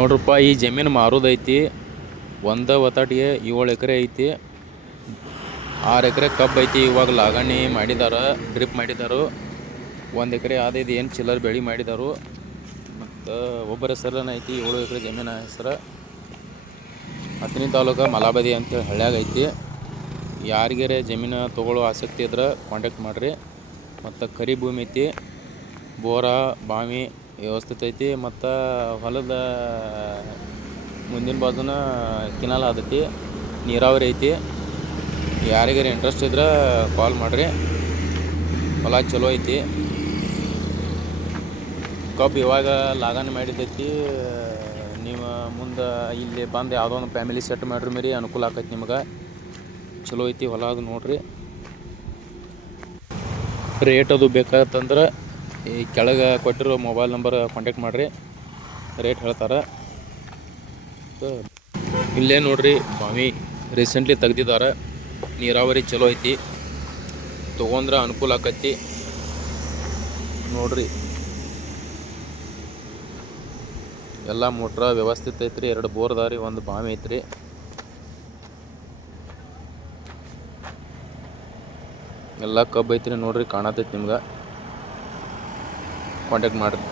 ನೋಡ್ರಪ್ಪ, ಈ ಜಮೀನು ಮಾರೋದೈತಿ. ಒಂದು ಒತ್ತಟಿಗೆ 7 ಎಕರೆ ಐತಿ. 6 ಎಕರೆ ಕಬ್ಬು ಐತಿ. ಇವಾಗ ಲಾಗಣಿ ಮಾಡಿದಾರ, ಡ್ರಿಪ್ ಮಾಡಿದಾರು. 1 ಎಕರೆ ಆದೈತಿ, ಏನು ಚಿಲ್ಲರ್ ಬೆಳೆ ಮಾಡಿದಾರು. ಮತ್ತು ಒಬ್ಬರ ಹೆಸರನ್ನ ಐತಿ 7 ಎಕರೆ ಜಮೀನು ಹೆಸರು. ಹತ್ತನೇ ತಾಲೂಕು ಮಲಾಬದಿ ಅಂತೇಳಿ ಹಳ್ಳ್ಯಾಗ ಐತಿ. ಯಾರಿಗಾರೆ ಜಮೀನು ತೊಗೊಳ್ಳೋ ಆಸಕ್ತಿ ಇದ್ರೆ ಕಾಂಟ್ಯಾಕ್ಟ್ ಮಾಡಿರಿ. ಮತ್ತು ಕರಿ ಭೂಮಿ ಐತಿ, ಬೋರ ಬಾವಿ ವ್ಯವಸ್ಥಿತ ಐತಿ. ಮತ್ತು ಹೊಲದ ಮುಂದಿನ ಬಾಜುನ ಕಿನಾಲ್ ಆದೈತಿ, ನೀರಾವರಿ ಐತಿ. ಯಾರಿಗಾರ ಇಂಟ್ರೆಸ್ಟ್ ಇದ್ರೆ ಕಾಲ್ ಮಾಡಿರಿ. ಹೊಲ ಚಲೋ ಐತಿ. ಕಬ್ಬು ಇವಾಗ ಲಾಗಣಿ ಮಾಡಿದ್ದೈತಿ. ನೀವು ಮುಂದೆ ಇಲ್ಲಿ ಬಂದು ಯಾವುದೋ ಒಂದು ಫ್ಯಾಮಿಲಿ ಸೆಟ್ ಮಾಡಿರಿ ಮೇರಿ, ಅನುಕೂಲ ಆಕೈತಿ ನಿಮ್ಗೆ. ಚಲೋ ಐತಿ ಹೊಲ, ಅದು ನೋಡಿರಿ. ರೇಟ್ ಅದು ಬೇಕಾತಂದ್ರೆ ಈ ಕೆಳಗೆ ಕೊಟ್ಟಿರೋ ಮೊಬೈಲ್ ನಂಬರ್ ಕಾಂಟ್ಯಾಕ್ಟ್ ಮಾಡಿರಿ, ರೇಟ್ ಹೇಳ್ತಾರೆ. ಇಲ್ಲೇ ನೋಡ್ರಿ, ಬಾವಿ ರೀಸೆಂಟ್ಲಿ ತೆಗ್ದಿದ್ದಾರೆ. ನೀರಾವರಿ ಚಲೋ ಐತಿ, ತೊಗೊಂಡ್ರೆ ಅನುಕೂಲ ಆಕೈತಿ ನೋಡ್ರಿ. ಎಲ್ಲ ಮೋಟ್ರ ವ್ಯವಸ್ಥಿತ ಐತ್ರಿ. 2 ಬೋರ್ ದಾರಿ, 1 ಬಾವಿ ಐತ್ರಿ. ಎಲ್ಲ ಕಬ್ಬು ಐತ್ರಿ ನೋಡ್ರಿ, ಕಾಣತೈತಿ ನಿಮ್ಗೆ. ಕಾಂಟ್ಯಾಕ್ಟ್ ಮಾಡಿರಿ.